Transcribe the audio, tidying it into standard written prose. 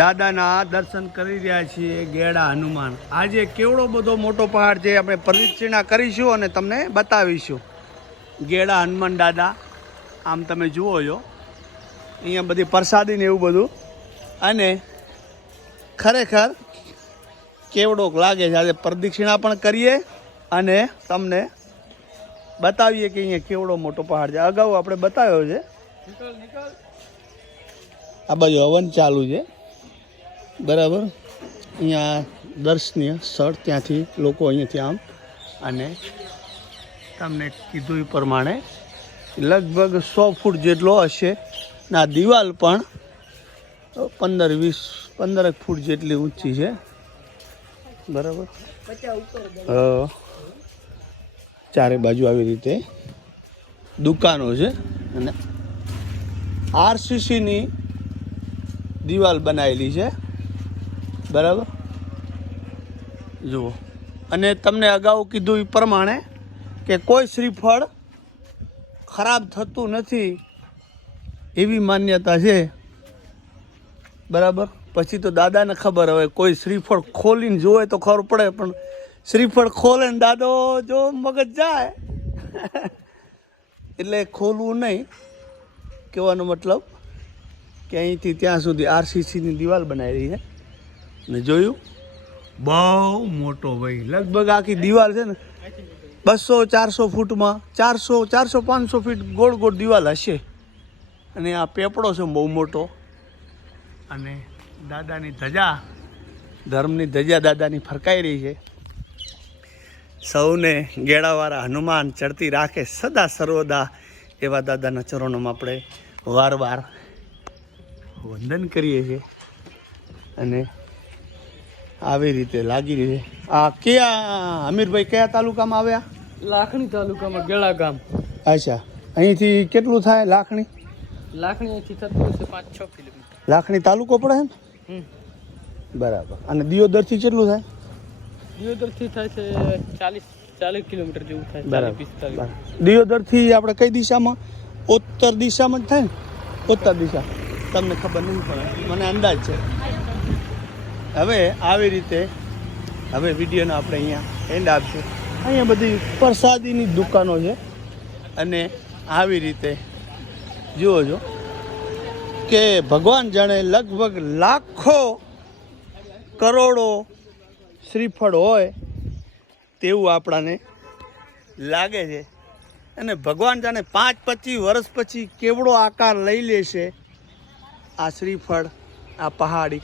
દાદાના દર્શન કરી રહ્યા છીએ ગેડા હનુમાન. આજે કેવડો બધો મોટો પહાડ છે, આપણે પ્રદક્ષિણા કરીશું અને તમને બતાવીશું. ગેડા હનુમાન દાદા આમ તમે જુઓ છો, અહીંયા બધી પ્રસાદી ને એવું બધું, અને ખરેખર કેવડોક લાગે છે. આજે પ્રદક્ષિણા પણ કરીએ અને તમને બતાવીએ કે અહીંયા કેવડો મોટો પહાડ છે. અગાઉ આપણે બતાવ્યો છે. આ બાજુ હવન ચાલુ છે, બરાબર. અહીંયા દર્શનીય સ્થળ, ત્યાંથી લોકો અહીંયાથી આમ, અને તમને કીધું એ પ્રમાણે લગભગ 100 ફૂટ જેટલો હશે. ના દિવાલ પણ 15 ફૂટ જેટલી ઊંચી છે, બરાબર. ચારે બાજુ આવી રીતે દુકાનો છે, અને આરસીસીની દિવાલ બનાવેલી છે, બરાબર. જુઓ, અને તમને અગાઉ કીધું એ પ્રમાણે કે કોઈ શ્રીફળ ખરાબ થતું નથી એવી માન્યતા છે, બરાબર. પછી તો દાદાને ખબર, હવે કોઈ શ્રીફળ ખોલીને જોવે તો ખબર પડે, પણ શ્રીફળ ખોલે ને દાદો જો મગજ જાય એટલે ખોલવું નહીં. કહેવાનો મતલબ કે અહીંથી ત્યાં સુધી આરસીસીની દિવાલ બનાવેલી છે, ને જોયું બહુ મોટો ભાઈ. લગભગ આખી દિવાલ છે ને 200-400 ફૂટમાં, 400-500 ફીટ ગોળ ગોળ દિવાલ હશે. અને આ પેપડો છે બહુ મોટો, અને દાદાની ધજા, ધર્મની ધજા દાદાની ફરકાઈ રહી છે. સૌને ગેડાવાળા હનુમાન ચડતી રાખે સદા સર્વદા એવા દાદાના ચરણોમાં આપણે વારવાર વંદન કરીએ છીએ. અને આવી રીતે લાગી રહી છે. આ કયા અમીરભાઈ કયા તાલુકામાં આવ્યા? લાખણી તાલુકામાં ગેડા ગામ. અચ્છા, અહીંથી કેટલું થાય લાખણી? લાખણી અહીંથી થતું હશે 5-6 કિલોમીટર. લાખણી તાલુકો પડે ને? બરાબર. અને દિયોદરથી કેટલું થાય? દિયોદરથી થાય છે 40 કિલોમીટર જેવું થાય. બરાબર. દિયોદરથી આપણે કઈ દિશામાં? ઉત્તર દિશામાં જ થાય ને? ઉત્તર દિશા. તમને ખબર નહીં પડે, મને અંદાજ છે. હવે આવી રીતે હવે વિડીયોનો આપણે અહીંયા એન્ડ આપશું. અહીંયા બધી પ્રસાદીની દુકાનો છે, અને આવી રીતે જુઓ છો કે ભગવાન જાણે લગભગ લાખો કરોડો શ્રીફળ હોય તેવું આપણાને લાગે છે. અને ભગવાન જાણે 5-25 વર્ષ પછી કેવડો આકાર લઈ લેશે આ શ્રીફળ, આ પહાડી.